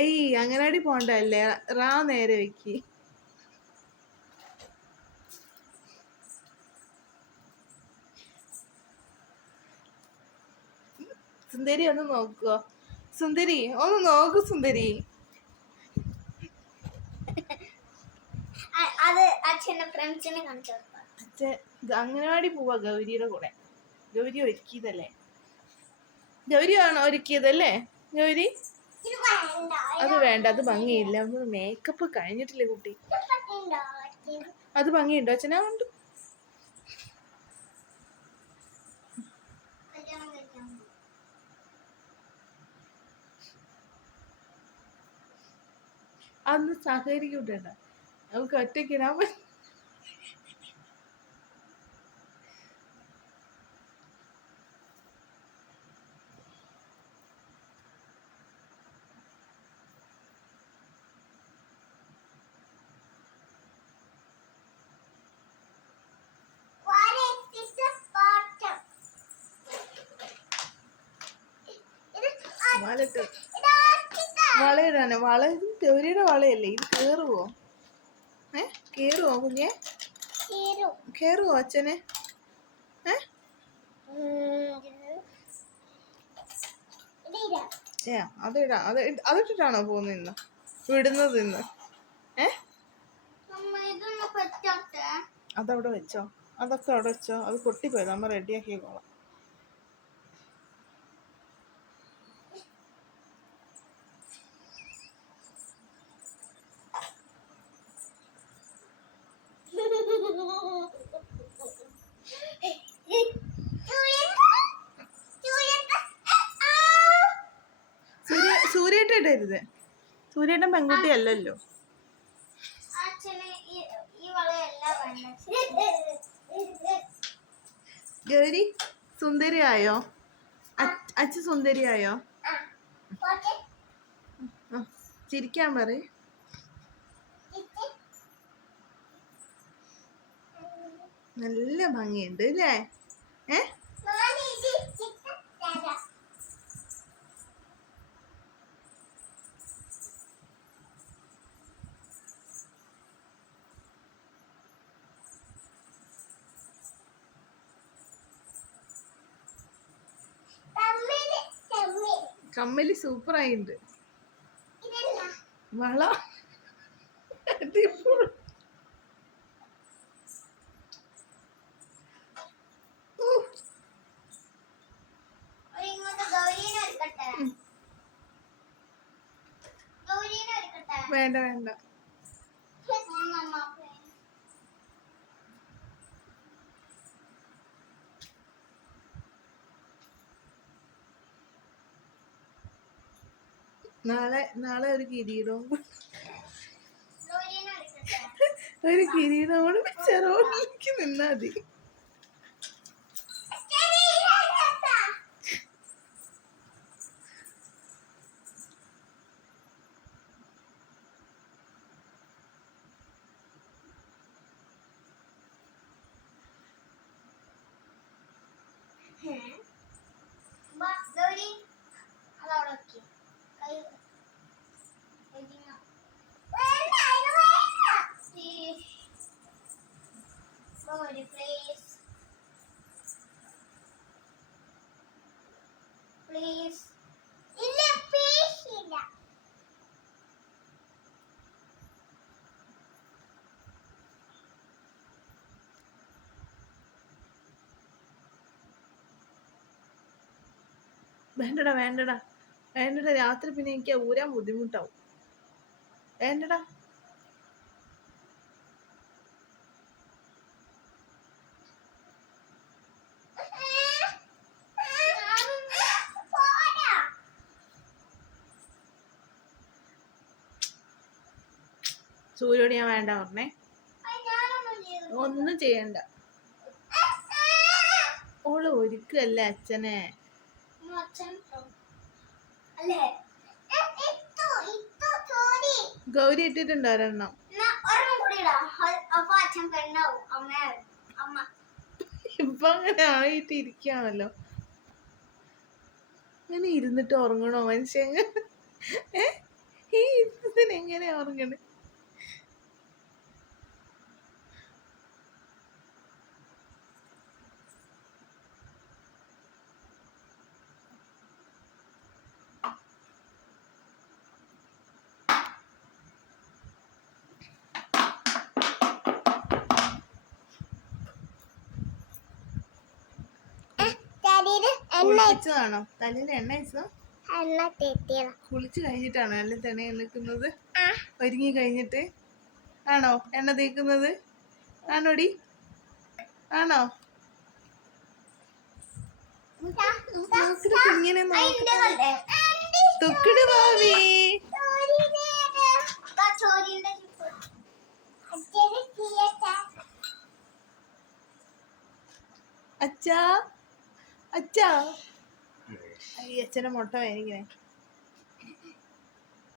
ഏയ് അങ്ങനാടി പോണ്ടല്ലേ, റാ നേരെ വെക്ക്. സുന്ദരി ഒന്ന് നോക്കുവോ? സുന്ദരി ഒന്ന് നോക്കൂ സുന്ദരി. അച്ഛൻ അംഗനവാടി പോവാ ഗൗരിയുടെ കൂടെ. ഗൗരി ഒരുക്കിയതല്ലേ? ഗൗരിയാണോ ഒരുക്കിയതല്ലേ ഗൗരി? അത് വേണ്ട, അത് ഭംഗിയില്ല. മേക്കപ്പ് കഴിഞ്ഞിട്ടില്ലേ കുട്ടി? അത് ഭംഗിയുണ്ടോ? അച്ഛനാ ഉണ്ട്. അന്ന് സഹകരിക്കൂട്ടേണ്ട, നമുക്ക് ഒറ്റയ്ക്കിടാൻ പറ്റും. വളയിടാനോ? വള ഗൗരിയുടെ വളയല്ലേ ഇത്? കേറുവോ? കേറുവോ കുഞ്ഞെ? കേറുവോ അച്ഛനെ? അതിടാ. അതിട്ടിട്ടാണോ പോകുന്നത് ഇന്ന്? വിടുന്നത് ഇന്ന്? അതവിടെ വെച്ചോ, അതൊക്കെ അവിടെ വെച്ചോ. അത് പൊട്ടിപ്പോയത്, അമ്മ റെഡിയാക്കിക്കോളാം. സൂര്യേട്ടൻ ഇടരുത്. സൂര്യേട്ടൻ പെൺകുട്ടി അല്ലല്ലോ. ഗൗരി സുന്ദരിയായോ? അച്ഛ സുന്ദരിയായോ? ചിരിക്കാൻ പറ. നല്ല ഭംഗിയുണ്ട് അല്ലേ? കമ്മല് സൂപ്പറായിട്ടുണ്ട്. വള വേണ്ട വേണ്ട. നാളെ ഒരു കിരീടവും കൂടി ചെറുക്ക് നിന്നാ മതി. Please. വേണ്ടടാ വേണ്ടടാ വേണ്ടടാ. രാത്രി പിന്നെ എനിക്ക് ഊരാൻ ബുദ്ധിമുട്ടാവും. വേണ്ടടാ. സൂര്യോട് ഞാൻ വേണ്ട പറഞ്ഞേ. ഒന്നും ചെയ്യണ്ട. ഓള് ഒരുക്കല്ലേ അച്ഛനെ. ഗൗരി ഇട്ടിട്ടുണ്ടോ ഒരെണ്ണം? ഇപ്പൊ അങ്ങനെ ആയിട്ട് ഇരിക്കുകയാണല്ലോ. അങ്ങനെ ഇരുന്നിട്ട് ഉറങ്ങണോ മനുഷ്യൻ? ഈ ഇതിന് എങ്ങനെയാ ഉറങ്ങണേ? കുളിപ്പിച്ചതാണോ? തലയിൽ എണ്ണ വെച്ചോ? കുളിച്ച് കഴിഞ്ഞിട്ടാണോ എണ്ണ തെണ നിൽക്കുന്നത്? ഒരുങ്ങി കഴിഞ്ഞിട്ട് ആണോ എണ്ണ തേക്കുന്നത്? ആണോടി? ആണോ? കുഞ്ഞിനെ തൊക്കിട് ഭാവി. അച്ഛാ അച്ഛാ, ഈ അച്ഛനെ മുട്ട വേനിക്കണേ.